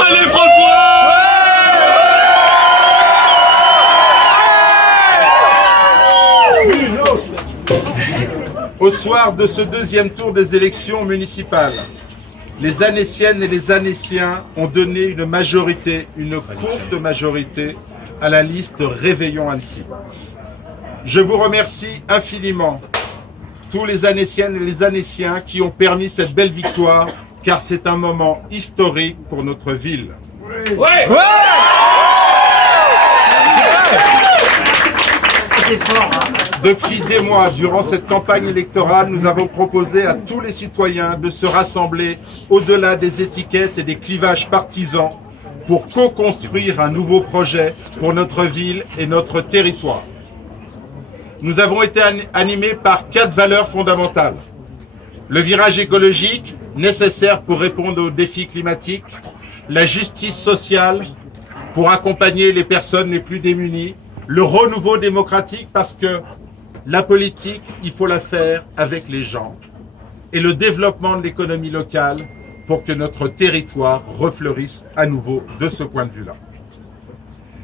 Allez François! Au soir de ce deuxième tour des élections municipales, les Annéciennes et les Annéciens ont donné une majorité, une courte majorité, à la liste Réveillons Annecy. Je vous remercie infiniment, tous les Annéciennes et les Annéciens qui ont permis cette belle victoire, car c'est un moment historique pour notre ville. Ouais. Depuis des mois, durant cette campagne électorale, nous avons proposé à tous les citoyens de se rassembler au-delà des étiquettes et des clivages partisans pour co-construire un nouveau projet pour notre ville et notre territoire. Nous avons été animés par 4 valeurs fondamentales. Le virage écologique, nécessaire pour répondre aux défis climatiques, la justice sociale, pour accompagner les personnes les plus démunies, le renouveau démocratique, parce que la politique, il faut la faire avec les gens, et le développement de l'économie locale pour que notre territoire refleurisse à nouveau de ce point de vue-là.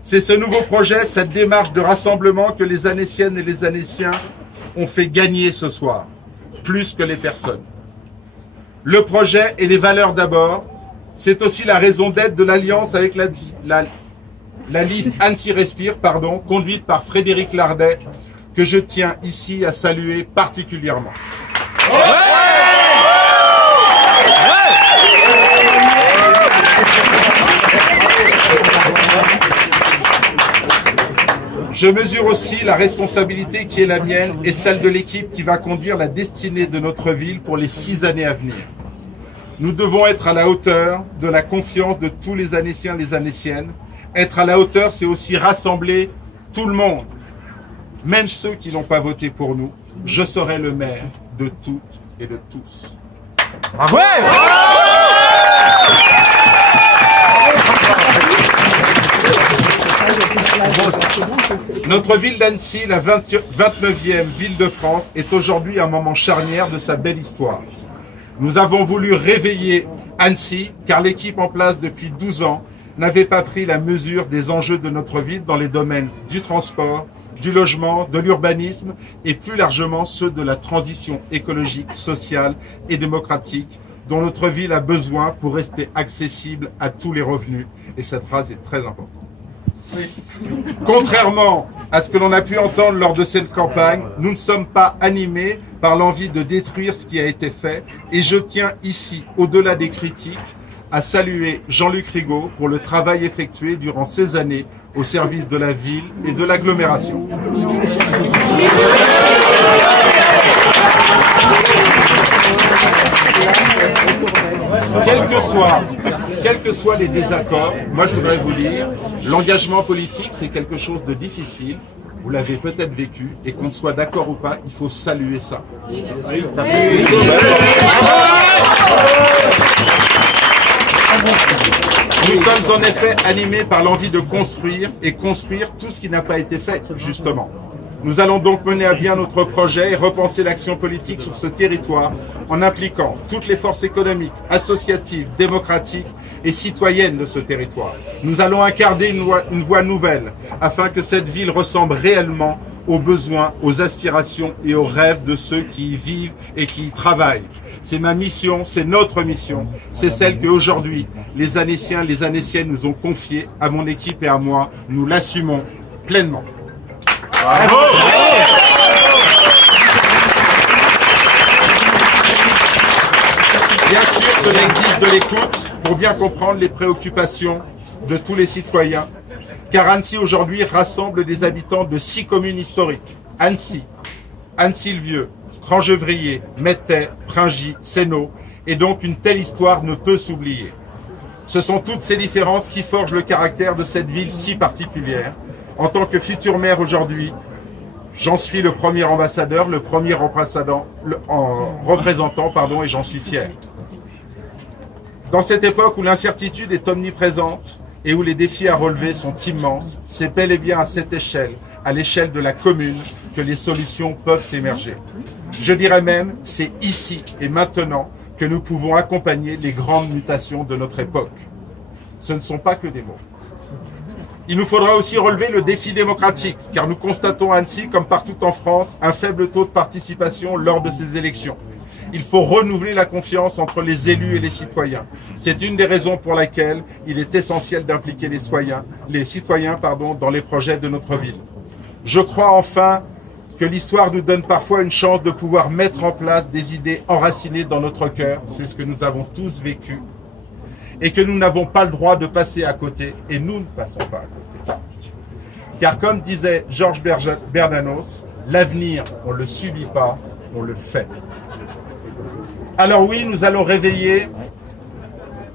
C'est ce nouveau projet, cette démarche de rassemblement que les Annéciennes et les Annéciens ont fait gagner ce soir, plus que les personnes. Le projet et les valeurs d'abord, c'est aussi la raison d'être de l'alliance avec la liste Annecy Respire, conduite par Frédéric Lardet, que je tiens ici à saluer particulièrement. Je mesure aussi la responsabilité qui est la mienne et celle de l'équipe qui va conduire la destinée de notre ville pour les 6 années à venir. Nous devons être à la hauteur de la confiance de tous les Annéciens et les Annéciennes. Être à la hauteur, c'est aussi rassembler tout le monde, même ceux qui n'ont pas voté pour nous. Je serai le maire de toutes et de tous. Bravo! Notre ville d'Annecy, la 29e ville de France, est aujourd'hui un moment charnière de sa belle histoire. Nous avons voulu réveiller Annecy, car l'équipe en place depuis 12 ans n'avait pas pris la mesure des enjeux de notre ville dans les domaines du transport, du logement, de l'urbanisme et plus largement ceux de la transition écologique, sociale et démocratique dont notre ville a besoin pour rester accessible à tous les revenus. Et cette phrase est très importante. Oui. Contrairement à ce que l'on a pu entendre lors de cette campagne, nous ne sommes pas animés par l'envie de détruire ce qui a été fait et je tiens ici, au-delà des critiques, à saluer Jean-Luc Rigaud pour le travail effectué durant ces années au service de la ville et de l'agglomération. Quels que soient les désaccords, moi je voudrais vous dire, l'engagement politique c'est quelque chose de difficile, vous l'avez peut-être vécu, et qu'on soit d'accord ou pas, il faut saluer ça. Nous sommes en effet animés par l'envie de construire et construire tout ce qui n'a pas été fait, justement. Nous allons donc mener à bien notre projet et repenser l'action politique sur ce territoire en impliquant toutes les forces économiques, associatives, démocratiques et citoyennes de ce territoire. Nous allons incarner une voie nouvelle afin que cette ville ressemble réellement aux besoins, aux aspirations et aux rêves de ceux qui y vivent et qui y travaillent. C'est ma mission, c'est notre mission, c'est celle qu'aujourd'hui les Annéciens et les Annéciennes nous ont confiée à mon équipe et à moi. Nous l'assumons pleinement. Bravo! Bien sûr, cela exige de l'écoute pour bien comprendre les préoccupations de tous les citoyens, car Annecy aujourd'hui rassemble des habitants de 6 communes historiques. Annecy, Annecy-le-Vieux, Crangevrier, Mettey, Pringy, Sénaux, et donc une telle histoire ne peut s'oublier. Ce sont toutes ces différences qui forgent le caractère de cette ville si particulière. En tant que futur maire aujourd'hui, j'en suis le premier ambassadeur, le premier représentant, et j'en suis fier. Dans cette époque où l'incertitude est omniprésente et où les défis à relever sont immenses, c'est bel et bien à cette échelle, à l'échelle de la commune, que les solutions peuvent émerger. Je dirais même, c'est ici et maintenant que nous pouvons accompagner les grandes mutations de notre époque. Ce ne sont pas que des mots. Il nous faudra aussi relever le défi démocratique, car nous constatons à Annecy, comme partout en France, un faible taux de participation lors de ces élections. Il faut renouveler la confiance entre les élus et les citoyens. C'est une des raisons pour laquelle il est essentiel d'impliquer les citoyens dans les projets de notre ville. Je crois enfin que l'histoire nous donne parfois une chance de pouvoir mettre en place des idées enracinées dans notre cœur. C'est ce que nous avons tous vécu. Et que nous n'avons pas le droit de passer à côté, et nous ne passons pas à côté. Car comme disait Georges Bernanos, l'avenir, on ne le subit pas, on le fait. Alors oui, nous allons réveiller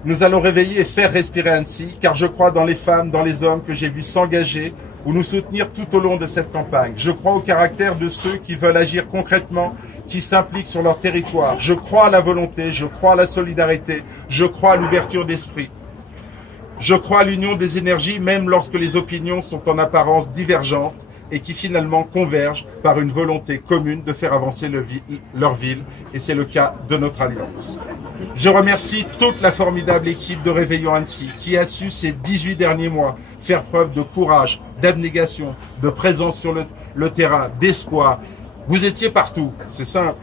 et faire respirer Annecy, car je crois dans les femmes, dans les hommes que j'ai vus s'engager ou nous soutenir tout au long de cette campagne. Je crois au caractère de ceux qui veulent agir concrètement, qui s'impliquent sur leur territoire. Je crois à la volonté, je crois à la solidarité, je crois à l'ouverture d'esprit. Je crois à l'union des énergies, même lorsque les opinions sont en apparence divergentes et qui finalement convergent par une volonté commune de faire avancer leur ville, et c'est le cas de notre alliance. Je remercie toute la formidable équipe de Réveillons Annecy qui a su ces 18 derniers mois faire preuve de courage, d'abnégation, de présence sur le terrain, d'espoir. Vous étiez partout, c'est simple.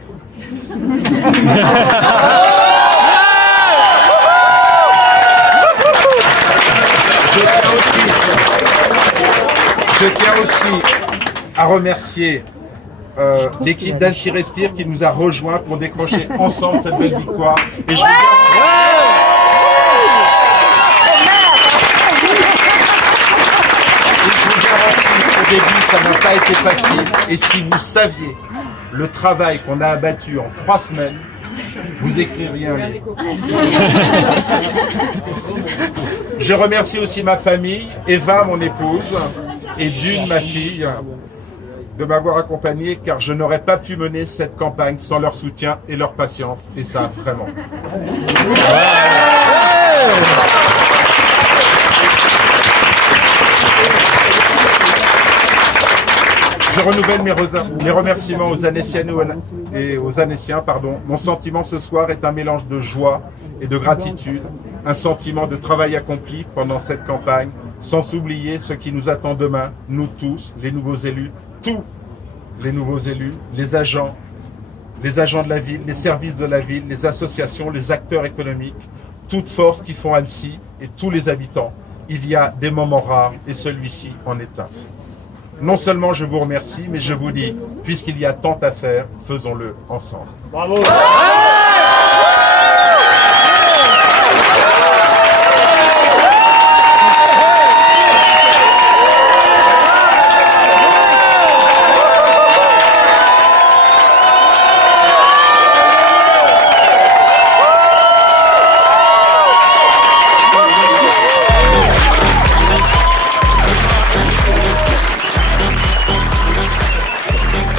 Je tiens aussi à remercier l'équipe d'Annecy Respire qui nous a rejoints pour décrocher ensemble cette belle victoire. Et je vous garantis, au début, ça n'a pas été facile. Et si vous saviez le travail qu'on a abattu en 3 semaines, vous écririez un livre. Je remercie aussi ma famille, Eva, mon épouse, et Dune, ma fille, de m'avoir accompagné, car je n'aurais pas pu mener cette campagne sans leur soutien et leur patience, et ça, vraiment. Je renouvelle mes remerciements aux Annéciennes et aux Annéciens. Mon sentiment ce soir est un mélange de joie et de gratitude, un sentiment de travail accompli pendant cette campagne, sans oublier ce qui nous attend demain, nous tous, les nouveaux élus, tous les nouveaux élus, les agents de la ville, les services de la ville, les associations, les acteurs économiques, toutes forces qui font Annecy et tous les habitants. Il y a des moments rares et celui-ci en est un. Non seulement je vous remercie, mais je vous dis, puisqu'il y a tant à faire, faisons-le ensemble. Bravo.